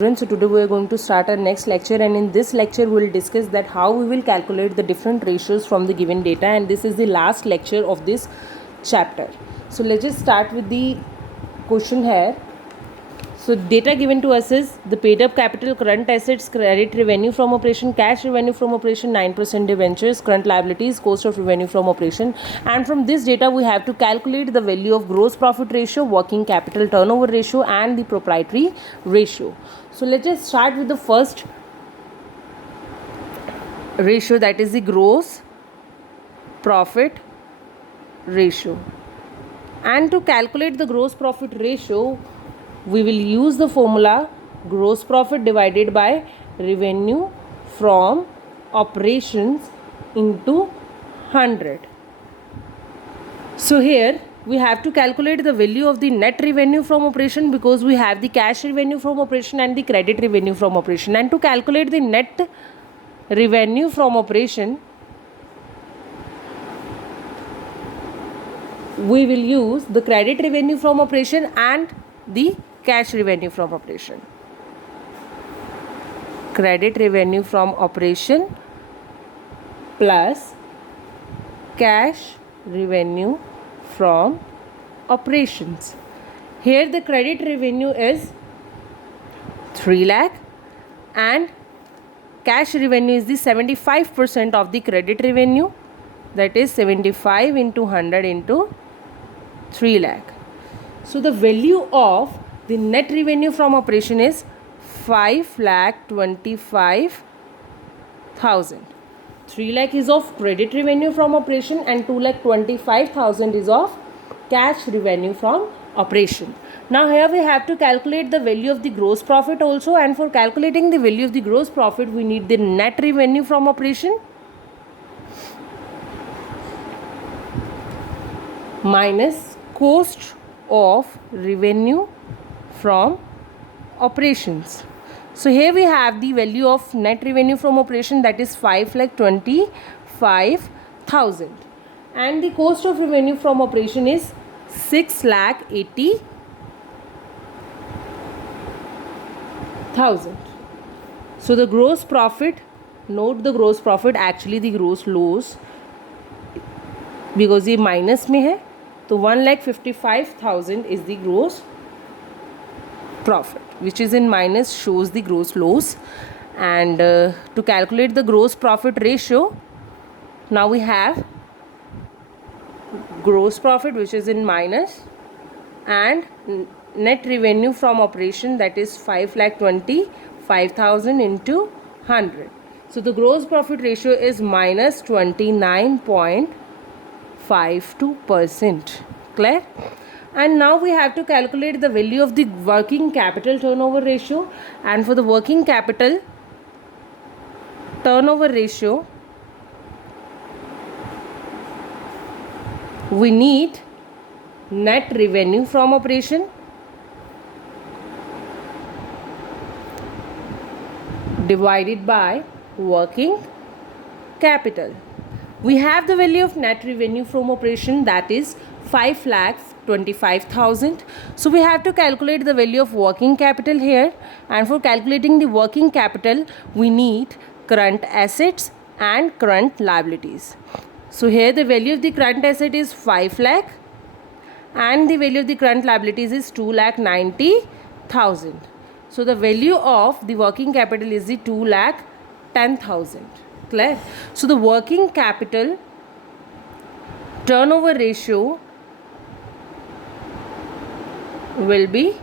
So today we are going to start our next lecture, and in this lecture we will discuss that how we will calculate the different ratios from the given data, and this is the last lecture of this chapter. So let's just start with the question here. So data given to us is the paid up capital, current assets, credit revenue from operation, cash revenue from operation, 9% debentures, current liabilities, cost of revenue from operation, and from this data we have to calculate the value of gross profit ratio, working capital turnover ratio, and the proprietary ratio. So let's just start with the first ratio, that is the gross profit ratio. And to calculate the gross profit ratio, we will use the formula gross profit divided by revenue from operations into 100. So here we have to calculate the value of the net revenue from operation, because we have the cash revenue from operation and the credit revenue from operation. And to calculate the net revenue from operation, we will use the credit revenue from operation and the cash revenue from operation. Credit revenue from operation plus cash revenue from operations. Here the credit revenue is 3 lakh and cash revenue is the 75% of the credit revenue, that is 75 into 100 into 3 lakh. So the value of the net revenue from operation is 5,25,000. 3 lakh is of credit revenue from operation and 2,25,000 is of cash revenue from operation. Now here we have to calculate the value of the gross profit also, and for calculating the value of the gross profit we need the net revenue from operation minus cost of revenue from operations. So here we have the value of net revenue from operation, that is 5,25,000, and the cost of revenue from operation is 6,80,000. So the gross profit, note the gross profit, actually the gross loss, because ये minus में है तो 1,55,000 is the gross profit, which is in minus shows the gross loss. And to calculate the gross profit ratio, now we have gross profit which is in minus and net revenue from operation, that is 5,25,000 into 100. So the gross profit ratio is minus 29.52%. Clear? And now we have to calculate the value of the working capital turnover ratio, and for the working capital turnover ratio we need net revenue from operation divided by working capital. We have the value of net revenue from operation, that is 5,25,000. So we have to calculate the value of working capital here, and for calculating the working capital we need current assets and current liabilities. So here the value of the current asset is 5 lakh and the value of the current liabilities is 2,90,000. So the value of the working capital is the 2,10,000. Clear? So the working capital turnover ratio will be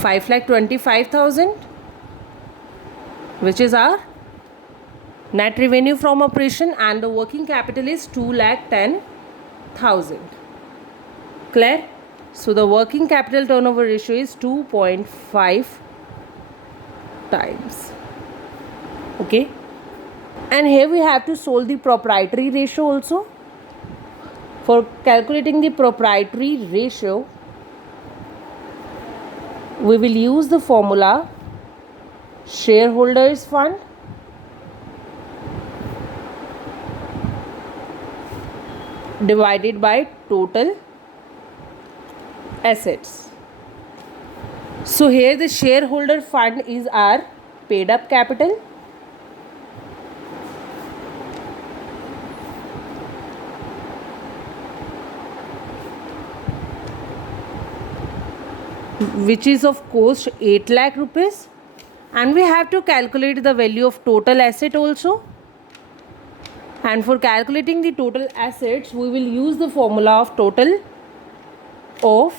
5,25,000, which is our net revenue from operation, and the working capital is 2,10,000. Clear? So the working capital turnover ratio is 2.5 times. Okay, and here we have to solve the proprietary ratio also. For calculating the proprietary ratio, we will use the formula shareholders fund divided by total assets. So here the shareholder fund is our paid up capital. Which is of course 8 lakh rupees, and we have to calculate the value of total asset also. And for calculating the total assets, we will use the formula of total of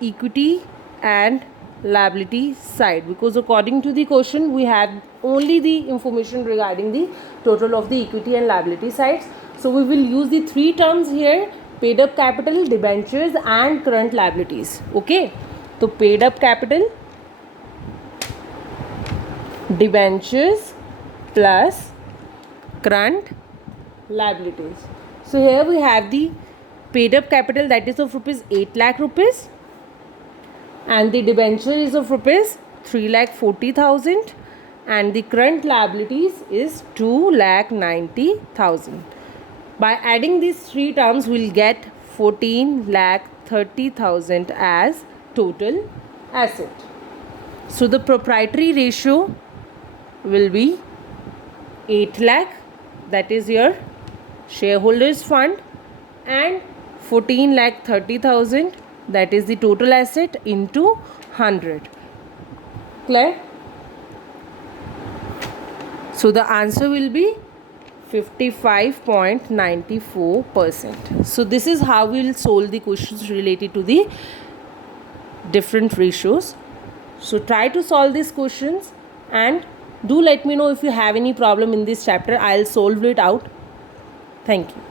equity and liability side, because according to the question we have only the information regarding the total of the equity and liability sides. So we will use the three terms here: paid up capital, debentures and current liabilities. Okay, so paid up capital, debentures plus current liabilities. So here we have the paid up capital, that is of rupees 8 lakh rupees, and the debenture is of rupees 3,40,000, and the current liabilities is 2,90,000. By adding these three terms, we will get 14,30,000 as total asset. So the proprietary ratio will be 8 lakh, that is your shareholders fund, and 14,30,000, that is the total asset, into 100. Clear? So the answer will be 55.94%. So this is how we will solve the questions related to the different ratios. So try to solve these questions and do let me know if you have any problem in this chapter. I'll solve it out. Thank you.